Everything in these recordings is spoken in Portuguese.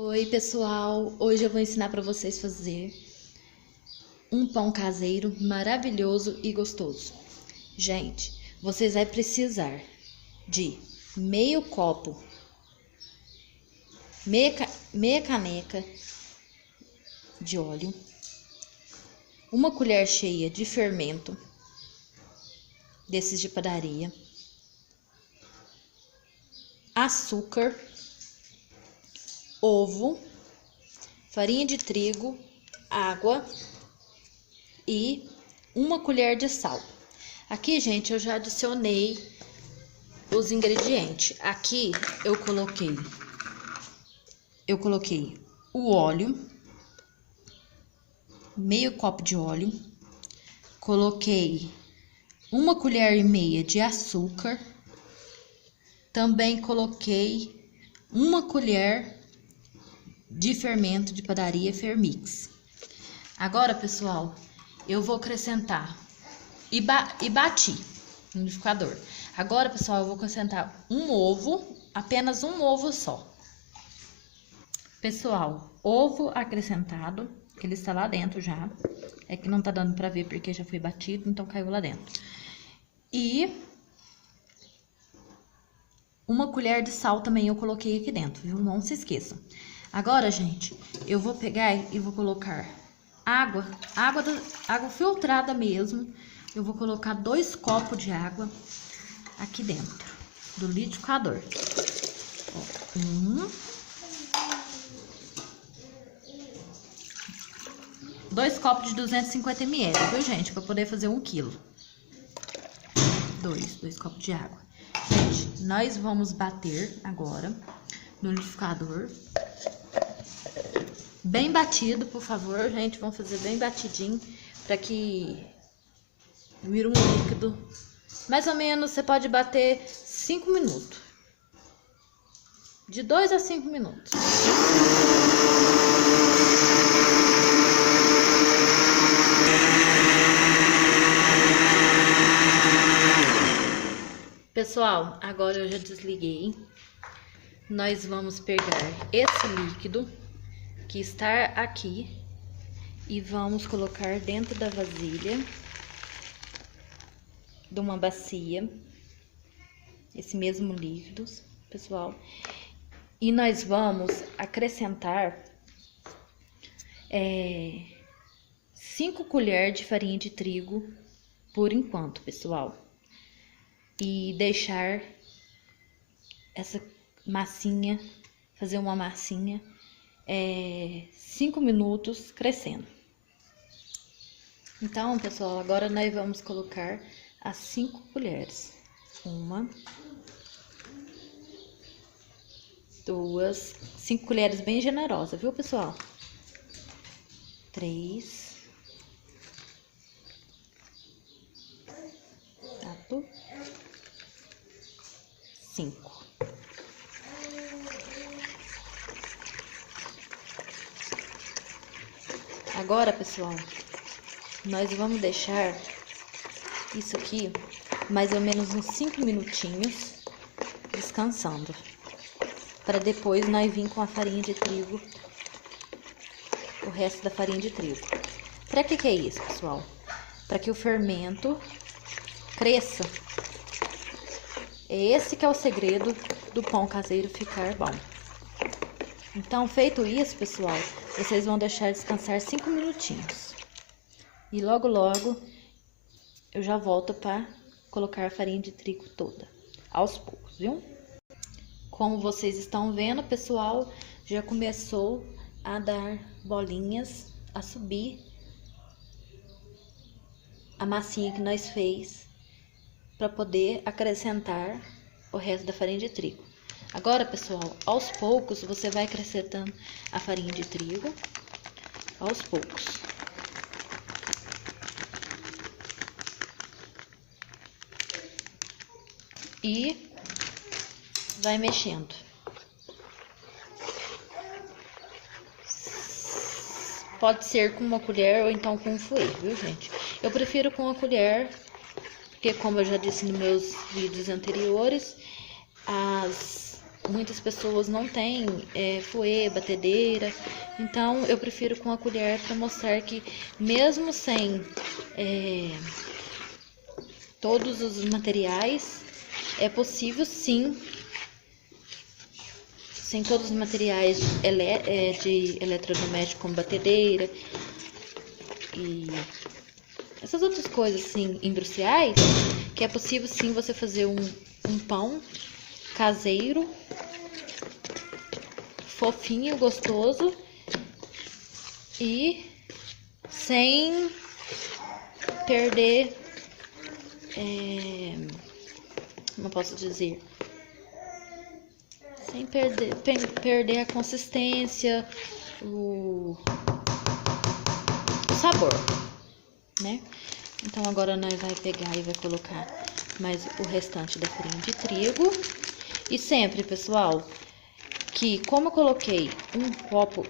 Oi pessoal, hoje eu vou ensinar para vocês fazer um pão caseiro maravilhoso e gostoso. Gente, vocês vão precisar de meio copo, meia caneca de óleo, uma colher cheia de fermento, desses de padaria, açúcar, ovo, farinha de trigo, água e uma colher de sal. Aqui, gente, eu já adicionei os ingredientes. Aqui eu coloquei o óleo, meio copo de óleo, coloquei uma colher e meia de açúcar, também coloquei uma colher de fermento de padaria Fermix. Agora, pessoal, eu vou acrescentar e bati no liquidificador. Agora, pessoal, eu vou acrescentar um ovo, apenas um ovo só. Pessoal, ovo acrescentado, ele está lá dentro já. É que não tá dando pra ver porque já foi batido, então caiu lá dentro. E uma colher de sal também eu coloquei aqui dentro, viu? Não se esqueçam. Agora, gente, eu vou pegar e vou colocar água filtrada mesmo. Eu vou colocar 2 copos de água aqui dentro do liquidificador. 2 copos de 250 ml, viu, gente? Para poder fazer 1 quilo. 2 copos de água. Gente, nós vamos bater agora no liquidificador. Bem batido, por favor, gente. Vamos fazer bem batidinho para que vire um líquido. Mais ou menos, você pode bater 5 minutos. De 2 a 5 minutos. Pessoal, agora eu já desliguei. Nós vamos pegar esse líquido que está aqui e vamos colocar dentro da vasilha de uma bacia, esse mesmo líquido, pessoal. E nós vamos acrescentar 5 colheres de farinha de trigo por enquanto, pessoal. E deixar essa massinha, fazer uma massinha 5 minutos crescendo. Então, pessoal, agora nós vamos colocar as 5 colheres. 1, 2, 5 colheres bem generosa, viu, pessoal? 3, 4, 5. Agora, pessoal, nós vamos deixar isso aqui mais ou menos uns 5 minutinhos descansando, para depois nós vir com a farinha de trigo, o resto da farinha de trigo. Para que é isso, pessoal? Para que o fermento cresça. É esse que é o segredo do pão caseiro ficar bom. Então, feito isso, pessoal, vocês vão deixar descansar 5 minutinhos. E logo, logo, eu já volto para colocar a farinha de trigo toda, aos poucos, viu? Como vocês estão vendo, pessoal, já começou a dar bolinhas, a subir a massinha que nós fez para poder acrescentar o resto da farinha de trigo. Agora, pessoal, aos poucos você vai acrescentando a farinha de trigo, aos poucos. E vai mexendo. Pode ser com uma colher ou então com um fouet, viu, gente? Eu prefiro com a colher, porque como eu já disse nos meus vídeos anteriores, as muitas pessoas não têm fouet, batedeira, então eu prefiro com a colher para mostrar que mesmo sem todos os materiais, é possível sim, sem todos os materiais de eletrodoméstico como batedeira e essas outras coisas assim industriais, que é possível sim você fazer um pão caseiro, fofinho, gostoso e sem perder, como posso dizer, sem perder a consistência, o sabor, né? Então agora nós vai pegar e vai colocar mais o restante da farinha de trigo. E sempre, pessoal, que como eu coloquei 1,5 copo,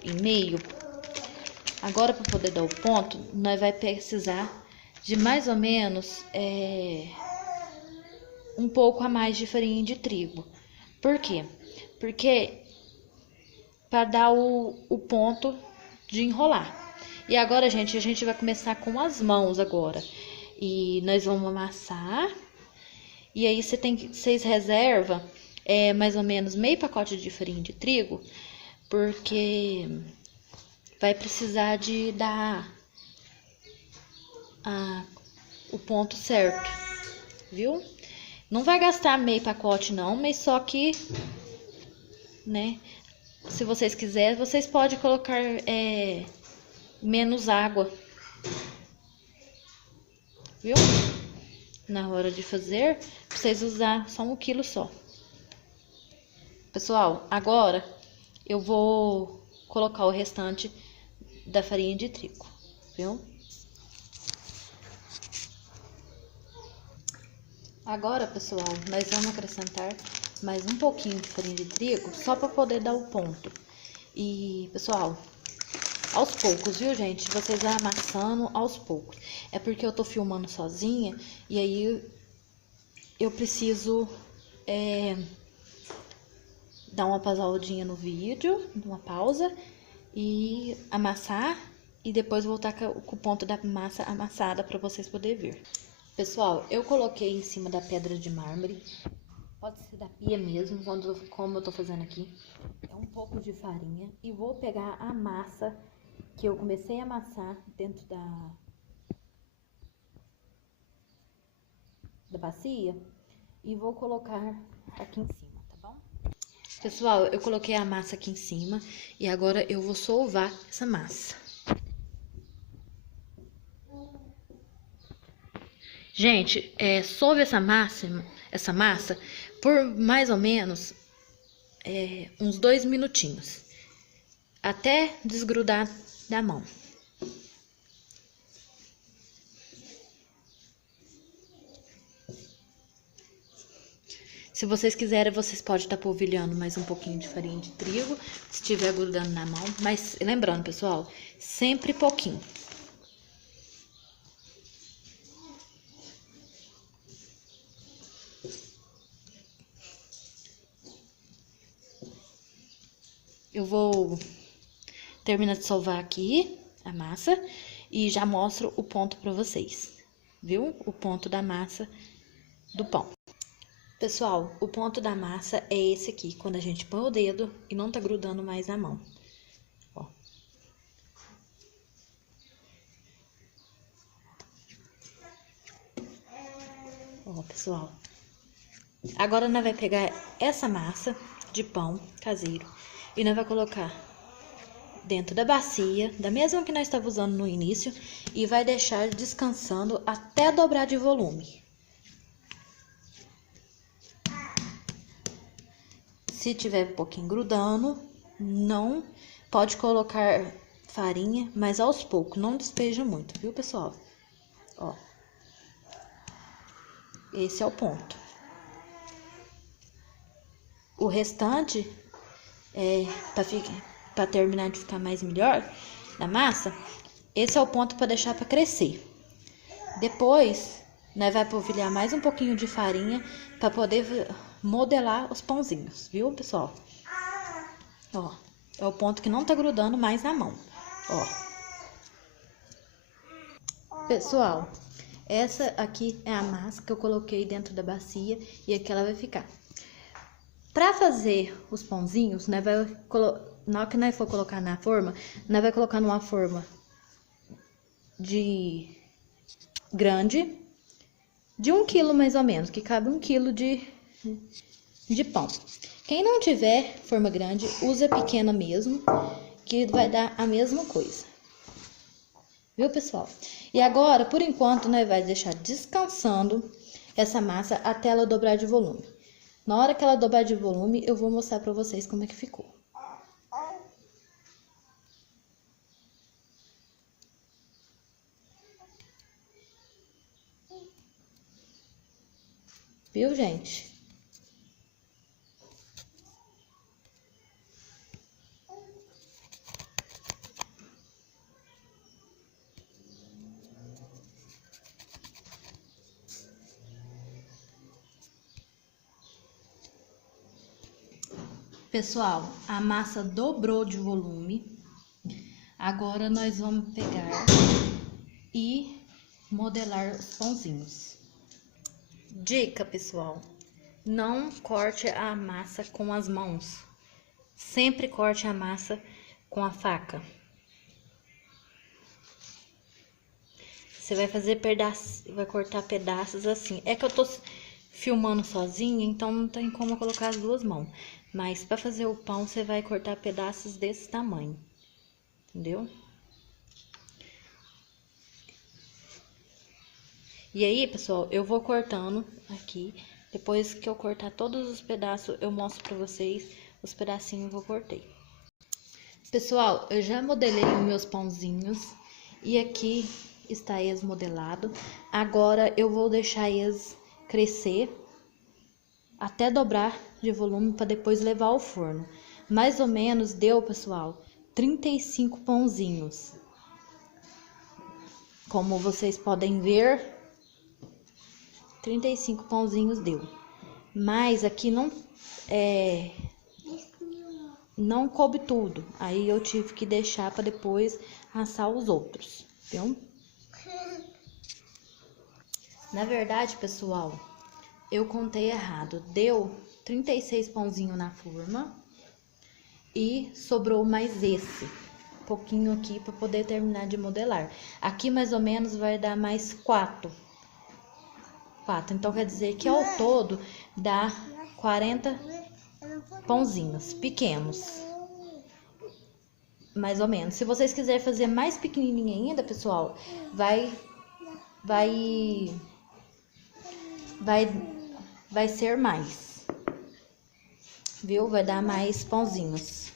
agora para poder dar o ponto, nós vai precisar de mais ou menos um pouco a mais de farinha de trigo. Por quê? Porque para dar o ponto de enrolar. E agora, gente, a gente vai começar com as mãos agora. E nós vamos amassar. E aí vocês reservam mais ou menos meio pacote de farinha de trigo, porque vai precisar de dar o ponto certo, viu? Não vai gastar meio pacote não, mas só que, né, se vocês quiserem, vocês podem colocar menos água, viu? Na hora de fazer, pra vocês usar só 1 quilo só. Pessoal, agora eu vou colocar o restante da farinha de trigo, viu? Agora, pessoal, nós vamos acrescentar mais um pouquinho de farinha de trigo, só para poder dar o ponto. E, pessoal, aos poucos, viu, gente? Vocês vão amassando aos poucos. É porque eu tô filmando sozinha e aí eu preciso dar uma pausadinha no vídeo, uma pausa, e amassar e depois voltar com o ponto da massa amassada para vocês poderem ver. Pessoal, eu coloquei em cima da pedra de mármore, pode ser da pia mesmo, como eu tô fazendo aqui, um pouco de farinha e vou pegar a massa que eu comecei a amassar dentro da bacia e vou colocar aqui em cima, tá bom? Pessoal, eu coloquei a massa aqui em cima e agora eu vou sovar essa massa. Gente, sove essa massa por mais ou menos uns 2 minutinhos, até desgrudar da mão. Se vocês quiserem, vocês podem estar polvilhando mais um pouquinho de farinha de trigo, se estiver grudando na mão. Mas lembrando, pessoal, sempre pouquinho. Eu vou terminar de sovar aqui a massa e já mostro o ponto para vocês, viu? O ponto da massa do pão. Pessoal, o ponto da massa é esse aqui, quando a gente põe o dedo e não tá grudando mais na mão. Ó. Ó, pessoal. Agora nós vai pegar essa massa de pão caseiro e nós vai colocar dentro da bacia, da mesma que nós estávamos usando no início, e vai deixar descansando até dobrar de volume. Se tiver um pouquinho grudando, não pode colocar farinha, mas aos poucos, não despeja muito, viu, pessoal? Ó. Esse é o ponto. O restante, para terminar de ficar mais melhor na massa, esse é o ponto para deixar para crescer. Depois, nós vai polvilhar mais um pouquinho de farinha para poder modelar os pãozinhos, viu, pessoal? Ó, é o ponto que não tá grudando mais na mão, ó. Pessoal, essa aqui é a massa que eu coloquei dentro da bacia e aqui ela vai ficar. Pra fazer os pãozinhos, né, na hora que nós for colocar na forma, nós vai colocar numa forma de grande, de 1 quilo mais ou menos, que cabe 1 quilo de pão. Quem não tiver forma grande, usa pequena mesmo, que vai dar a mesma coisa. Viu, pessoal? E agora, por enquanto, nós vai deixar descansando essa massa até ela dobrar de volume. Na hora que ela dobrar de volume, eu vou mostrar pra vocês como é que ficou. Viu, gente? Pessoal, a massa dobrou de volume. Agora nós vamos pegar e modelar os pãozinhos. Dica, pessoal: não corte a massa com as mãos. Sempre corte a massa com a faca. Você vai fazer pedaços, vai cortar pedaços assim. É que eu tô filmando sozinha, então não tem como colocar as duas mãos. Mas para fazer o pão, você vai cortar pedaços desse tamanho. Entendeu? E aí, pessoal, eu vou cortando aqui. Depois que eu cortar todos os pedaços, eu mostro pra vocês os pedacinhos que eu cortei. Pessoal, eu já modelei os meus pãozinhos. E aqui está eles modelado. Agora eu vou deixar eles crescer até dobrar de volume para depois levar ao forno. Mais ou menos deu, pessoal, 35 pãozinhos. Como vocês podem ver, 35 pãozinhos deu. Mas aqui não coube tudo. Aí eu tive que deixar para depois assar os outros, viu? Na verdade, pessoal, eu contei errado. Deu 36 pãozinhos na forma e sobrou mais esse pouquinho aqui para poder terminar de modelar. Aqui mais ou menos vai dar mais 4. Então quer dizer que ao todo dá 40 pãozinhos pequenos. Mais ou menos. Se vocês quiserem fazer mais pequenininho ainda, pessoal, vai ser mais, viu? Vai dar mais pãozinhos.